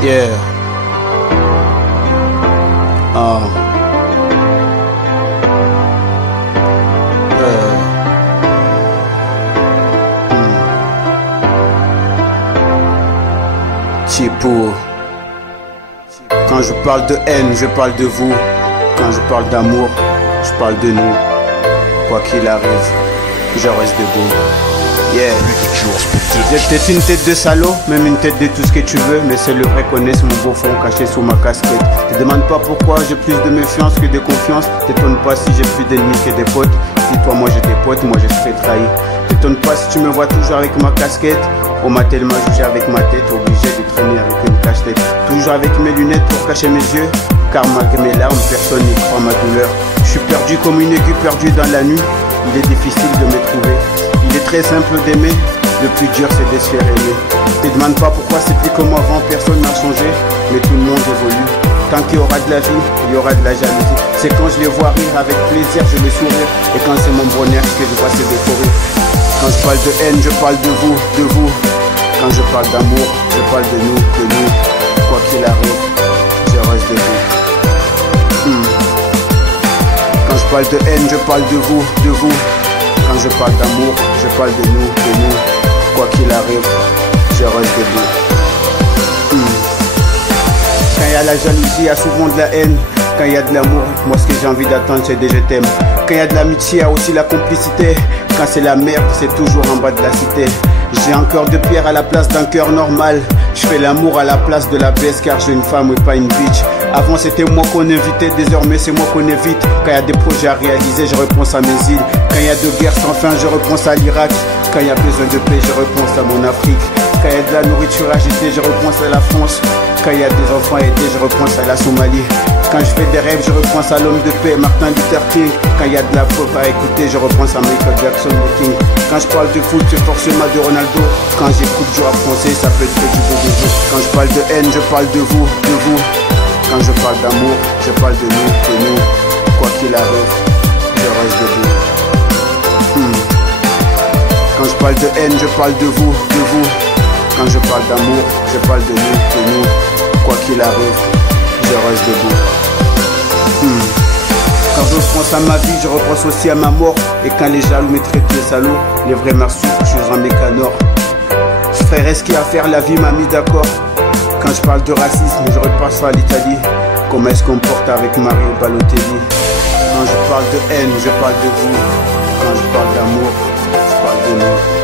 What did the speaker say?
Yeah. Oh. Chipou. Quand je parle de haine, je parle de vous. Quand je parle d'amour, je parle de nous. Quoi qu'il arrive, je reste debout. Yeah. J'ai peut-être une tête de salaud, même une tête de tout ce que tu veux, mais c'est le vrai connaissent mon beau fond caché sous ma casquette. Te demande pas pourquoi j'ai plus de méfiance que de confiance. T'étonne pas si j'ai plus d'ennemis que des potes. Si toi moi j'ai des potes, moi je serai trahi. T'étonne pas si tu me vois toujours avec ma casquette. On m'a tellement jugé avec ma tête, obligé de traîner avec une cache-tête. Toujours avec mes lunettes pour cacher mes yeux, car malgré mes larmes, personne n'y croit ma douleur. Je suis perdu comme une aiguille perdue dans la nuit. Il est difficile de me trouver. Il est très simple d'aimer. Le plus dur c'est de se faire aimer. Te demande pas pourquoi c'est plus comme avant, personne n'a changé, mais tout le monde évolue. Tant qu'il y aura de la vie, il y aura de la jalousie. C'est quand je les vois rire avec plaisir, je les sourire. Et quand c'est mon bonheur que je vois c'est d'euphorie. Quand je parle de haine, je parle de vous, de vous. Quand je parle d'amour, je parle de nous, de nous. Quoi qu'il arrive, je reste debout. Quand je parle de haine, je parle de vous, de vous. Quand je parle d'amour, je parle de nous, de nous. Quoi qu'il arrive, je reste debout. Quand il y a la jalousie, il y a souvent de la haine. Quand il y a de l'amour, moi ce que j'ai envie d'attendre c'est des je t'aime. Quand il y a de l'amitié, il y a aussi la complicité. Quand c'est la merde, c'est toujours en bas de la cité. J'ai un cœur de pierre à la place d'un cœur normal. Je fais l'amour à la place de la baisse car j'ai une femme et pas une bitch. Avant c'était moi qu'on invitait, désormais c'est moi qu'on évite. Quand il y a des projets à réaliser, je repense à mes îles. Quand il y a de guerre sans fin, je repense à l'Irak. Quand il y a besoin de paix, je repense à mon Afrique. Quand il y a de la nourriture agitée, je repense à la France. Quand il y a des enfants aidés, je repense à la Somalie. Quand je fais des rêves, je repense à l'homme de paix, Martin Luther King. Quand il y a de la pop à écouter, je repense à Michael Jackson, le King. Quand je parle de foot, c'est forcément de Ronaldo. Quand j'écoute du rap français, ça peut être que du beau bijou. Quand je parle de haine, je parle de vous, de vous. Quand je parle d'amour, je parle de nous, de nous. Quoi qu'il arrive, je reste debout. Quand je parle de haine, je parle de vous, de vous. Quand je parle d'amour, je parle de nous, de nous. Quoi qu'il arrive, je reste debout. Quand je pense à ma vie, je repense aussi à ma mort. Et quand les jaloux me traitent de salaud, les vrais marsouilles, je suis un mécanor. Je ferais ce qu'il y a à faire, la vie m'a mis d'accord. Quand je parle de racisme, je repasse à l'Italie. Comment elle se comporte avec Mario Balotelli. Quand je parle de haine, je parle de vous. Quand je parle d'amour, je parle de nous.